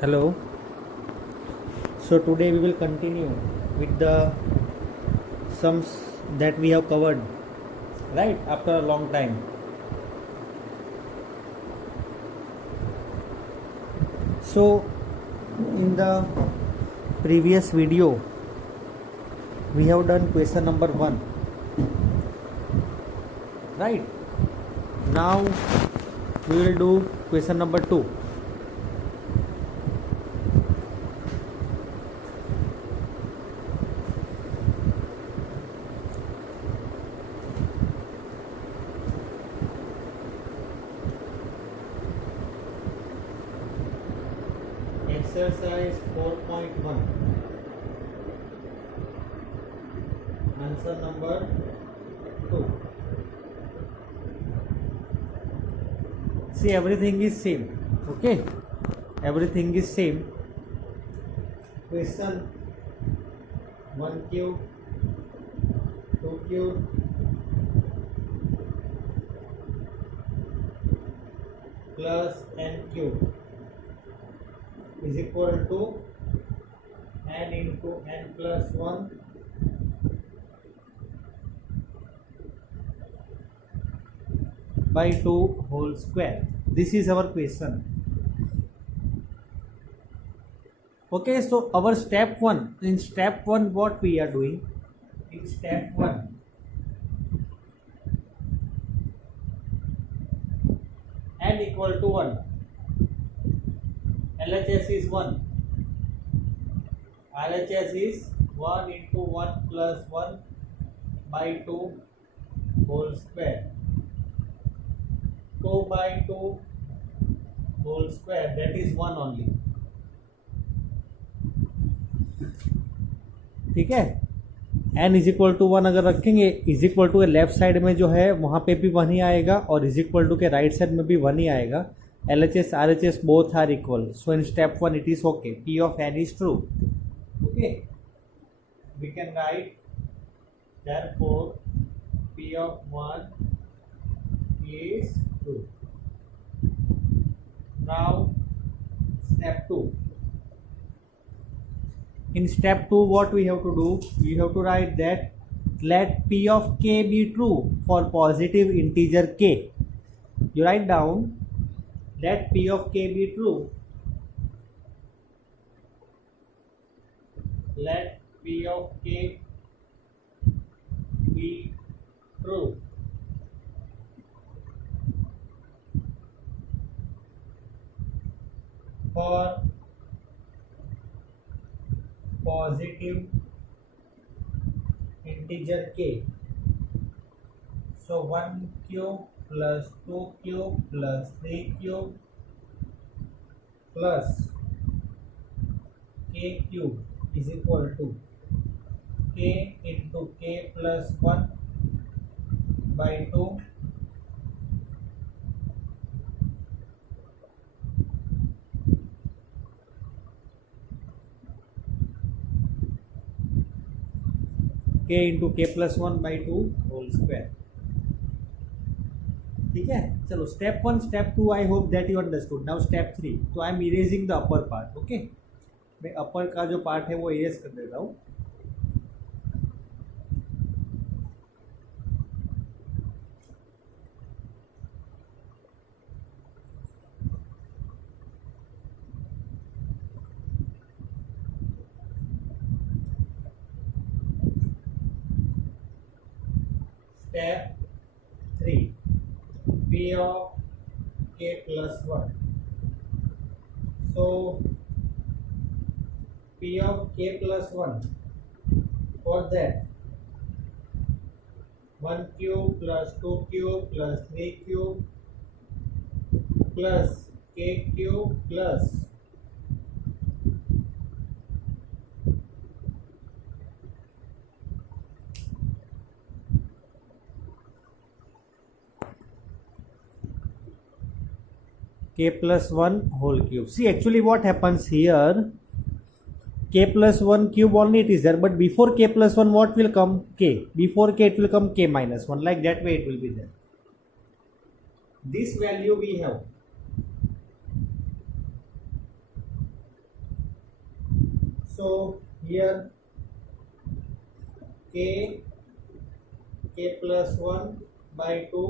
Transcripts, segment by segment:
Hello. So today we will continue with the sums that we have covered, right, after a long time. So in the previous video we have done question number 1, right? Now we will do question number 2. Exercise 4.1, answer number 2. See, everything is same. Okay, everything is same. Question 1 cube, 2 cube, plus n cube is equal to n into n plus 1 by 2 whole square. This is our question. Okay, so our step 1, in step 1 what we are doing? In step 1, n equal to 1, LHS is 1, RHS is 1 into 1 plus 1 by 2 whole square. 2 by 2 whole square, that is 1 only. ठीक है, n is equal to 1 अगर रखेंगे, is equal to के left side में जो है वहाँ पे भी 1 ही आएगा और इज इक्वल टू के राइट साइड में भी 1 ही आएगा. LHS RHS both are equal, so in step 1 it is okay. P of n is true. Okay, we can write therefore P of 1 is true. Now step 2. In step 2 what we have to do? We have to write that let P of k be true for positive integer k. You write down let P of k be true. Let P of k be true for positive integer k. So 1 cube plus 2 cube plus 3 cube plus k cube is equal to k into k plus 1 by 2 k into k plus 1 by 2 whole square. ठीक है, चलो step 1 step 2 I hope that you understood. Now step 3. तो I am erasing the upper part. Okay, मैं अपर का जो part है वो erase कर देता हूँ. Step 3, P of k plus 1. So P of k plus 1, for that 1 cube plus 2 cube plus 3 cube plus k cube plus k plus 1 whole cube. See, actually what happens here, k plus 1 cube only it is there, but before k plus 1 what will come? K. Before k it will come k minus 1, like that way it will be there. This value we have So here k plus 1 by 2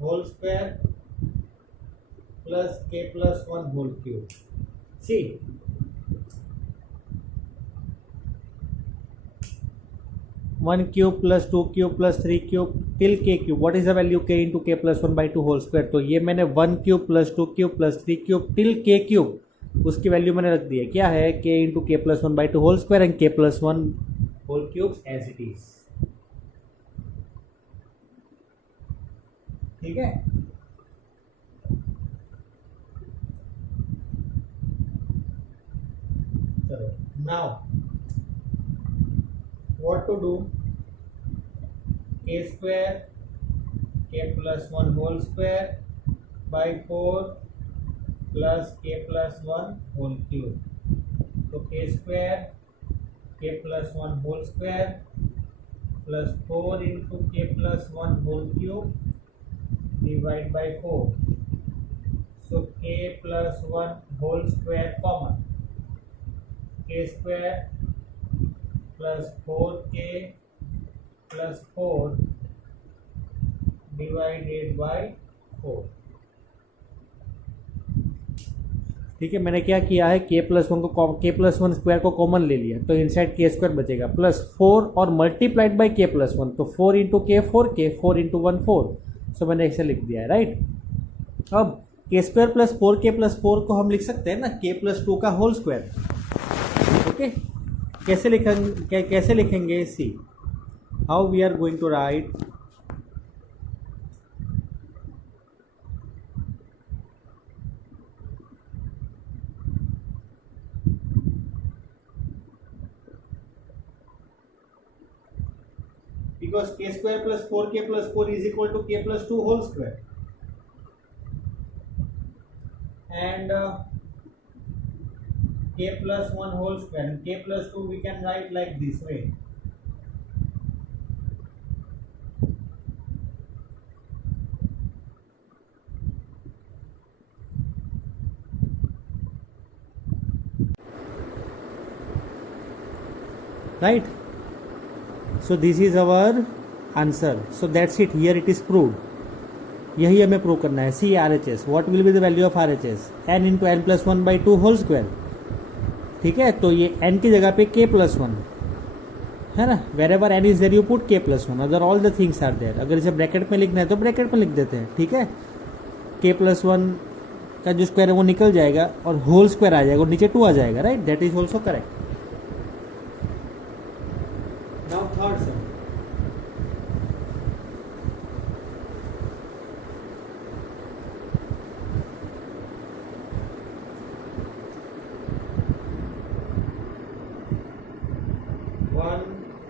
whole square plus k plus 1 whole cube. See, 1 cube plus 2 cube plus 3 cube till k cube. What is the value k into k plus 1 by 2 whole square? तो ये मैंने 1 cube plus 2 cube plus 3 cube till k cube उसकी value मैंने रख दी है. क्या है? k into k plus 1 by 2 whole square and k plus 1 whole cube as it is. ठीक है. चलो now what to do? K square k plus 1 whole square by 4 plus k plus 1 whole cube. So k square k plus 1 whole square plus 4 into k plus 1 whole cube divide by 4. So k plus 1 whole square common. K square plus 4k plus 4 divided by 4. ठीक है. मैंने क्या किया है? k plus 1 को k plus 1 square को common ले लिया तो इनसाइड k स्क्वायर बचेगा प्लस 4 और मल्टीप्लाइड बाई k प्लस 1 तो 4 इंटू k 4k 4 इंटू 1 4. सो मैंने ऐसे लिख दिया है. राइट. अब k square plus 4k plus 4 को हम लिख सकते हैं ना k प्लस 2 का होल स्क्वायर. ओके. कैसे लिखेंगे? See how we are going to write. Because k square plus 4k plus 4 is equal to k plus 2 whole square. And k plus 1 whole square and k plus 2 we can write like this way. Right. So this is our answer. So that's it. Here it is proved. यही हमें prove करना है. See R H S. What will be the value of R H S? N into n plus 1 by 2 whole square. ठीक है. तो ये n की जगह पे k प्लस 1 है ना. Wherever n is there you put k plus 1. Other all the things are there. अगर इसे ब्रैकेट में लिखना है तो ब्रैकेट में लिख देते हैं. ठीक है. k प्लस 1 का जो स्क्वायर है वो निकल जाएगा और होल स्क्वायर आ जाएगा और नीचे 2 आ जाएगा. Right. That is also correct. Now third some.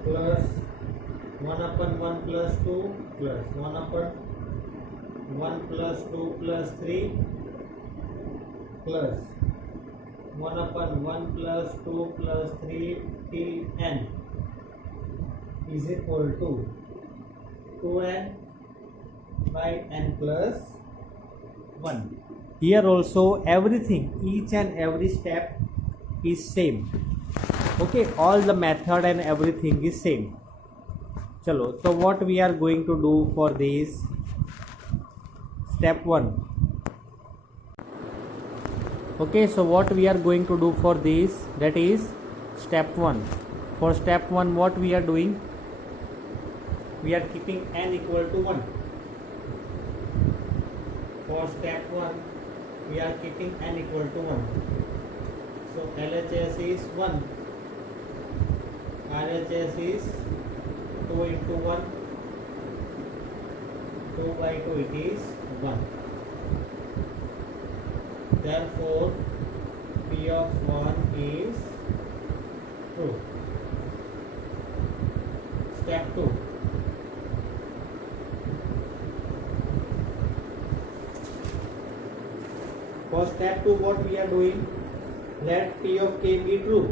plus 1 upon 1 plus 2 plus 1 upon 1 plus 2 plus 3 plus 1 upon 1 plus 2 plus 3 till n is equal to 2n by n plus 1. Here also everything, each and every step is same. Okay, all the method and everything is same. चलो, so what we are going to do for this? Step 1. Okay, so what we are going to do for this? That is step 1. For step 1, what we are doing? We are keeping n equal to 1. For step 1, we are keeping n equal to 1. So LHS is 1. RHS is 2 into 1, 2 by 2 it is 1. Therefore, P of 1 is true. Step 2. For step 2, what we are doing? Let P of k be true.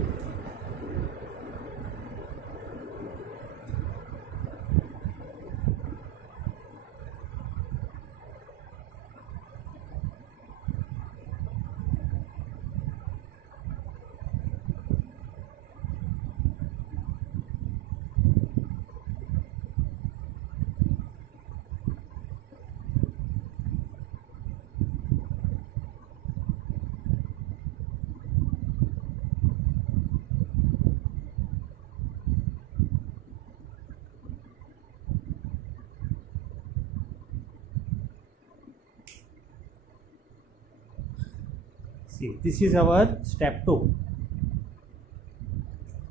See, this is our step 2.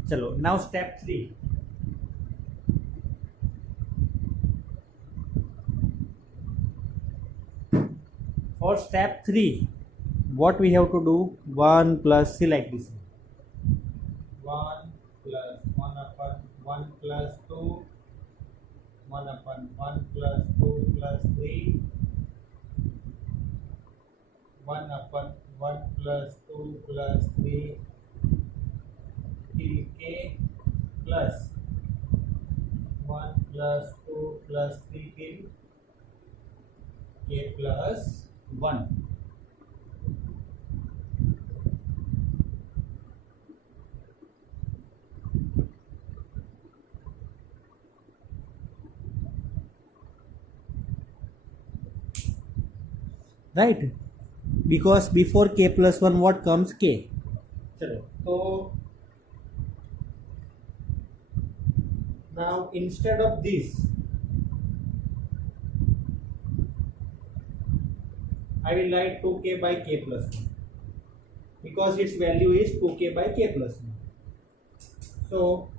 चलो, now step 3. For step 3, what we have to do? 1 plus, select this. 1 plus 1 upon 1 plus 2, 1 upon 1 plus 2 plus 3, 1 upon 1 plus 2 plus 3 till k plus 1 plus 2 plus 3 till k plus 1. Right, because before k plus 1 what comes? K. चलो, तो now instead of this I will write 2k by k plus 1 because its value is 2k by k plus 1. So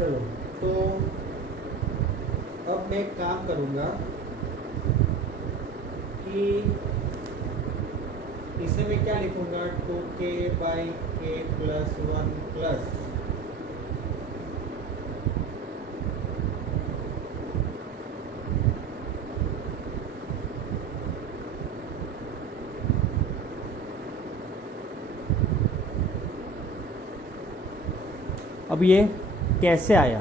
चलो, तो अब मैं एक काम करूँगा कि इसे मैं क्या लिखूँगा? 2k by k plus 1 plus अब ये कैसे आया?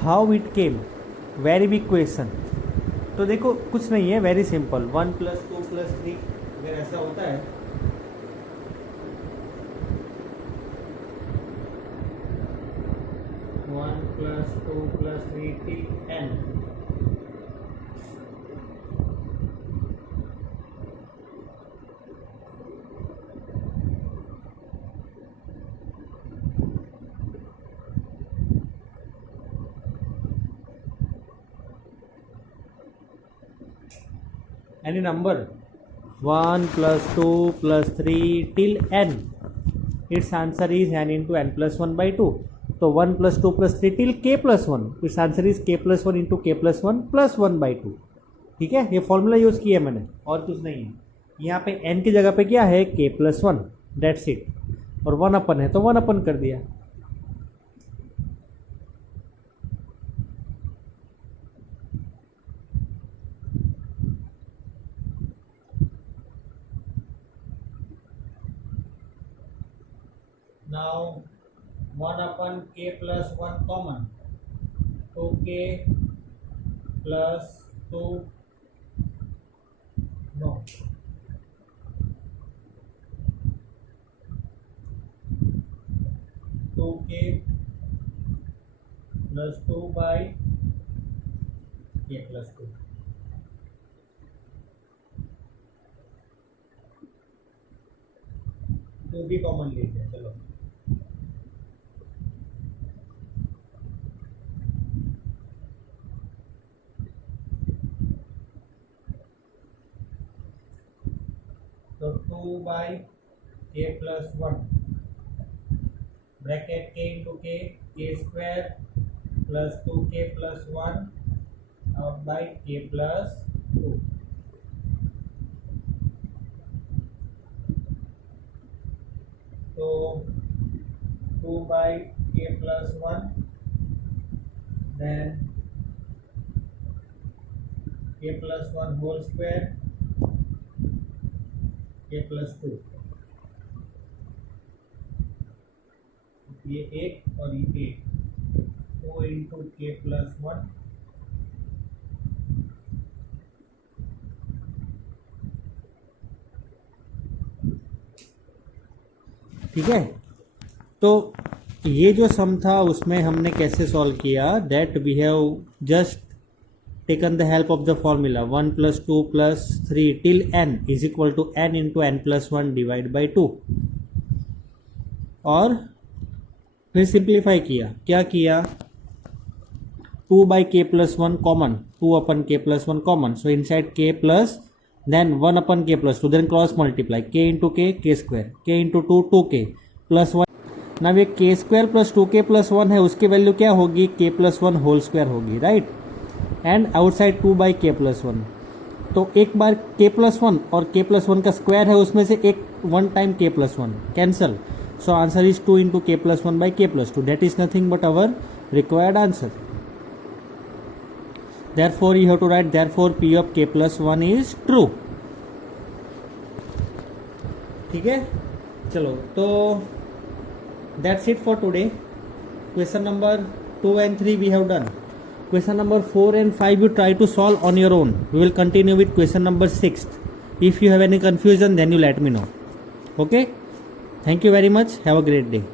How it came? Very big question. तो देखो, कुछ नहीं है, वेरी सिंपल. 1 प्लस 2 प्लस 3 अगर ऐसा होता है one plus 2 plus 3 till n. Any number 1 plus 2 plus 3 till n. Its answer is n into n plus 1 by 2. तो 1 plus 2 plus 3 till k plus 1. Its answer is k plus 1 into k plus 1 plus 1 by 2. ठीक है, ये formula use किया मैंने और कुछ नहीं है. यहाँ पे n की जगह पे क्या है? k plus 1. That's it. और 1 अपन है तो 1 अपन कर दिया. Now 1 upon k plus 1 common. So k plus 2, no, 2k plus 2 by k plus 2. तो भी कॉमन लेते हैं. चलो, तो 2 by k plus 1 bracket k into k, k square plus 2k plus 1 out by k plus 2. So 2 by k plus 1, then k plus 1 whole square, k plus 2. ये एक और ये एक, 2 इंटू k प्लस 1 ठीक है, तो ये जो सम था उसमें हमने कैसे सॉल्व किया, that we have just taken the help of the formula 1 + 2 + 3 till n is equal to n into n plus 1 divide by 2, और फिर सिंप्लीफाई किया, क्या किया, 2 by k plus 1 common, 2 upon k plus 1 common, so inside k plus then 1 upon k plus 2, then cross multiply k into k square, k into 2 2k plus 1. now ये k square plus 2k plus 1 है, उसकी value क्या होगी, k plus 1 whole square होगी, right, and outside 2 by k plus 1, तो एक बार k plus 1 और k plus 1 का स्क्वायर है, उसमें से एक 1 time k plus 1 cancel, so answer is 2 into k plus 1 by k plus 2, that is nothing but our required answer. Therefore you have to write therefore p of k plus 1 is true. ठीक है, चलो, तो that's it for today. Question number 2 and 3 we have done. Question number 4 and 5 you try to solve on your own. We will continue with question number 6. If you have any confusion, then you let me know. Okay, thank you very much, have a great day.